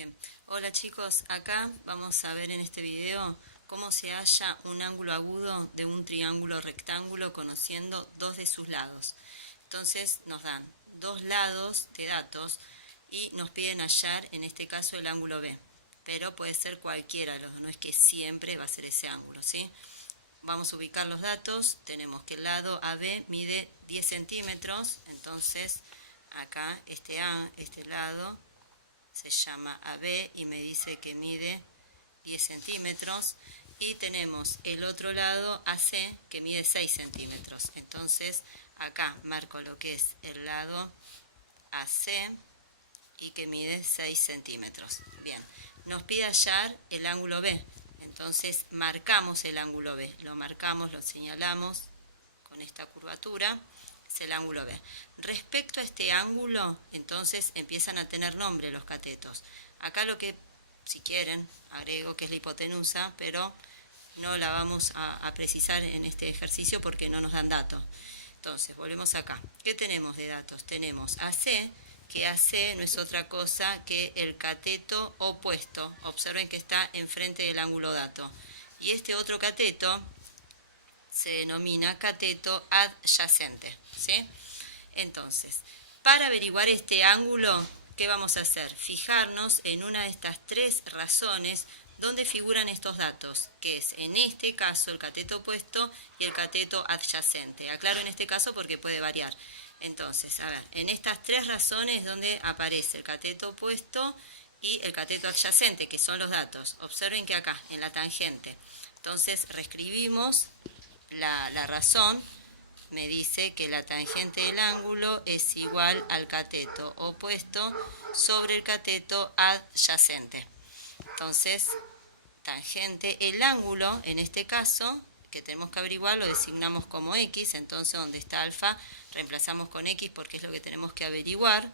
Bien, hola chicos, acá vamos a ver en este video cómo se halla un ángulo agudo de un triángulo rectángulo conociendo dos de sus lados. Entonces nos dan dos lados de datos y nos piden hallar en este caso el ángulo B, pero puede ser cualquiera de los dos, no es que siempre va a ser ese ángulo, ¿sí? Vamos a ubicar los datos, tenemos que el lado AB mide 10 centímetros, entonces acá este lado se llama AB y me dice que mide 10 centímetros y tenemos el otro lado AC que mide 6 centímetros. Entonces acá marco lo que es el lado AC y que mide 6 centímetros. Bien, nos pide hallar el ángulo B. Entonces marcamos el ángulo B, lo marcamos, lo señalamos con esta curvatura. Es el ángulo B. Respecto a este ángulo, entonces empiezan a tener nombre los catetos. Acá lo que, si quieren, agrego que es la hipotenusa, pero no la vamos a precisar en este ejercicio porque no nos dan datos. Entonces, volvemos acá. ¿Qué tenemos de datos? Tenemos AC, que AC no es otra cosa que el cateto opuesto. Observen que está enfrente del ángulo dato. Y este otro cateto se denomina cateto adyacente, ¿sí? Entonces, para averiguar este ángulo, ¿qué vamos a hacer? Fijarnos en una de estas tres razones donde figuran estos datos, que es en este caso el cateto opuesto y el cateto adyacente. Aclaro en este caso porque puede variar. Entonces, a ver, en estas tres razones donde aparece el cateto opuesto y el cateto adyacente, que son los datos. Observen que acá, en la tangente. Entonces, reescribimos la razón. Me dice que la tangente del ángulo es igual al cateto opuesto sobre el cateto adyacente. Entonces, tangente, el ángulo, en este caso, que tenemos que averiguar, lo designamos como X, entonces donde está alfa, reemplazamos con X porque es lo que tenemos que averiguar.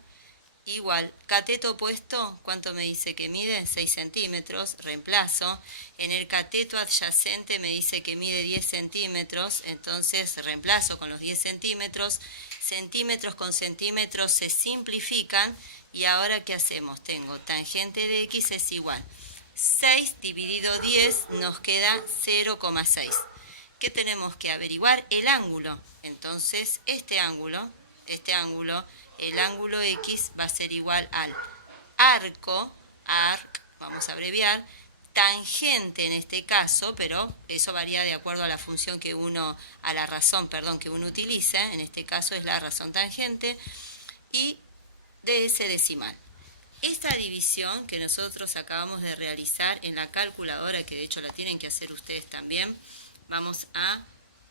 Igual, cateto opuesto, ¿cuánto me dice que mide? 6 centímetros, reemplazo. En el cateto adyacente me dice que mide 10 centímetros, entonces reemplazo con los 10 centímetros. Centímetros con centímetros se simplifican y ahora ¿qué hacemos? Tengo tangente de X es igual. 6 dividido 10 nos queda 0,6. ¿Qué tenemos que averiguar? El ángulo. Entonces, el ángulo X va a ser igual al arco, vamos a abreviar, tangente en este caso, pero eso varía de acuerdo a la función que uno, a la razón, perdón, que uno utilice, en este caso es la razón tangente, y de ese decimal. Esta división que nosotros acabamos de realizar en la calculadora, que de hecho la tienen que hacer ustedes también, vamos a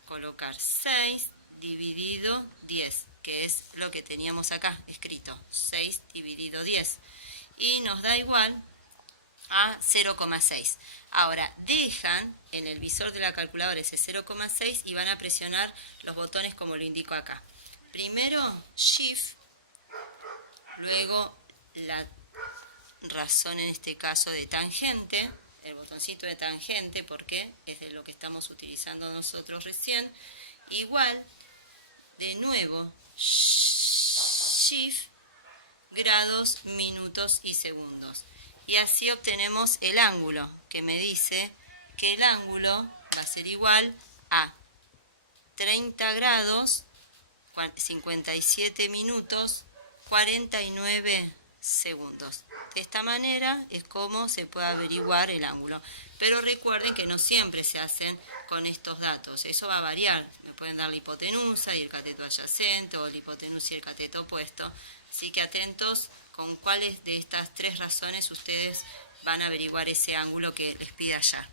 colocar 6 dividido 10, que es lo que teníamos acá escrito, 6 dividido 10, y nos da igual a 0,6. Ahora, dejan en el visor de la calculadora ese 0,6 y van a presionar los botones como lo indico acá. Primero Shift, luego la razón en este caso de tangente, el botoncito de tangente porque es de lo que estamos utilizando nosotros recién, igual, de nuevo, Shift, grados, minutos y segundos. Y así obtenemos el ángulo, que me dice que el ángulo va a ser igual a 30 grados, 57 minutos, 49 segundos. De esta manera es como se puede averiguar el ángulo. Pero recuerden que no siempre se hacen con estos datos. Eso va a variar. Me pueden dar la hipotenusa y el cateto adyacente o la hipotenusa y el cateto opuesto. Así que atentos con cuáles de estas tres razones ustedes van a averiguar ese ángulo que les pide hallar.